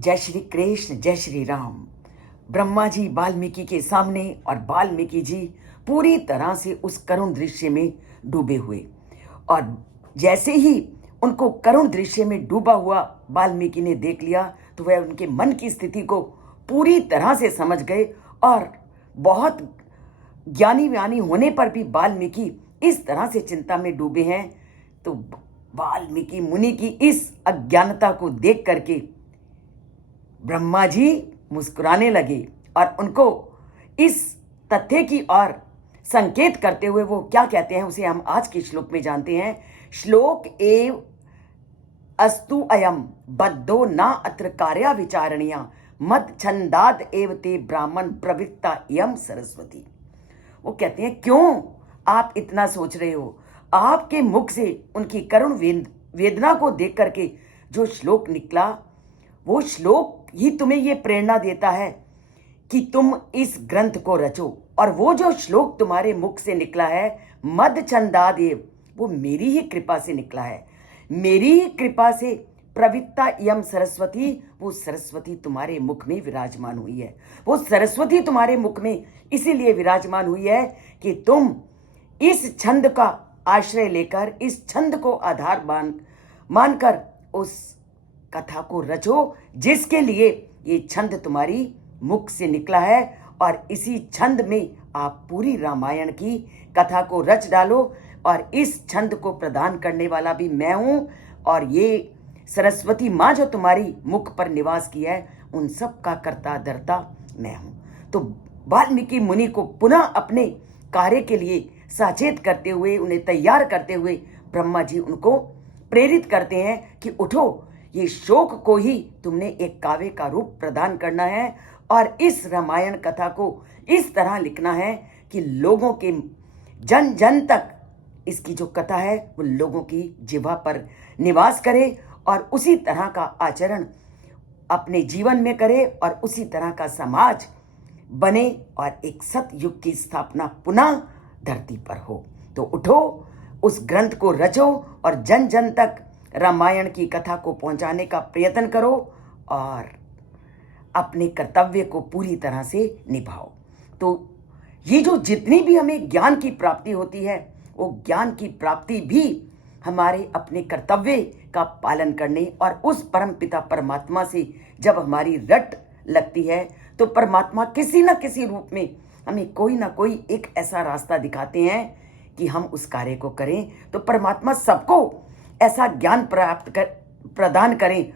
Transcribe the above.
जय श्री कृष्ण, जय श्री राम। ब्रह्मा जी वाल्मीकि के सामने और वाल्मीकि जी पूरी तरह से उस करुण दृश्य में डूबे हुए। और जैसे ही उनको करुण दृश्य में डूबा हुआ वाल्मीकि ने देख लिया तो वह उनके मन की स्थिति को पूरी तरह से समझ गए। और बहुत ज्ञानी व्यानी होने पर भी वाल्मीकि इस तरह से चिंता में डूबे हैं। तो वाल्मीकि मुनि की इस अज्ञानता को देख करके ब्रह्मा जी मुस्कुराने लगे और उनको इस तथ्य की ओर संकेत करते हुए वो क्या कहते हैं उसे हम आज के श्लोक में जानते हैं। श्लोक एव अस्तु अयम बद्धो ना अत्र कार्या विचारणीया मद छंदाद एव ते ब्राह्मण प्रवृत्ता यम सरस्वती। वो कहते हैं क्यों आप इतना सोच रहे हो, आपके मुख से उनकी करुण वेदना को देख करके जो श्लोक निकला वो श्लोक ही तुम्हें ये प्रेरणा देता है कि तुम इस ग्रंथ को रचो। और वो जो श्लोक तुम्हारे मुख से निकला है मद छंदादेव, वो मेरी ही कृपा से निकला है। मेरी ही कृपा से प्रवित्ता यम सरस्वती, वो सरस्वती तुम्हारे मुख में विराजमान हुई है। वो सरस्वती तुम्हारे मुख में इसीलिए विराजमान हुई है कि तुम इस छंद का आश्रय लेकर, इस छंद को आधार मानकर उस कथा को रचो जिसके लिए ये छंद तुम्हारी मुख से निकला है। और इसी छंद में आप पूरी रामायण की कथा को रच डालो। और इस छंद को प्रदान करने वाला भी मैं हूं और ये सरस्वती माँ जो तुम्हारी मुख पर निवास की है उन सब का कर्ता धर्ता मैं हूं। तो वाल्मीकि मुनि को पुनः अपने कार्य के लिए सचेत करते हुए, उन्हें तैयार करते हुए ब्रह्मा जी उनको प्रेरित करते हैं कि उठो, ये शोक को ही तुमने एक काव्य का रूप प्रदान करना है और इस रामायण कथा को इस तरह लिखना है कि लोगों के जन जन तक इसकी जो कथा है वो लोगों की जिह्वा पर निवास करे और उसी तरह का आचरण अपने जीवन में करे और उसी तरह का समाज बने और एक सतयुग की स्थापना पुनः धरती पर हो। तो उठो, उस ग्रंथ को रचो और जन जन तक रामायण की कथा को पहुंचाने का प्रयत्न करो और अपने कर्तव्य को पूरी तरह से निभाओ। तो ये जो जितनी भी हमें ज्ञान की प्राप्ति होती है वो ज्ञान की प्राप्ति भी हमारे अपने कर्तव्य का पालन करने और उस परम पिता परमात्मा से जब हमारी रट लगती है तो परमात्मा किसी न किसी रूप में हमें कोई ना कोई एक ऐसा रास्ता दिखाते हैं कि हम उस कार्य को करें। तो परमात्मा सबको ऐसा ज्ञान प्रदान करें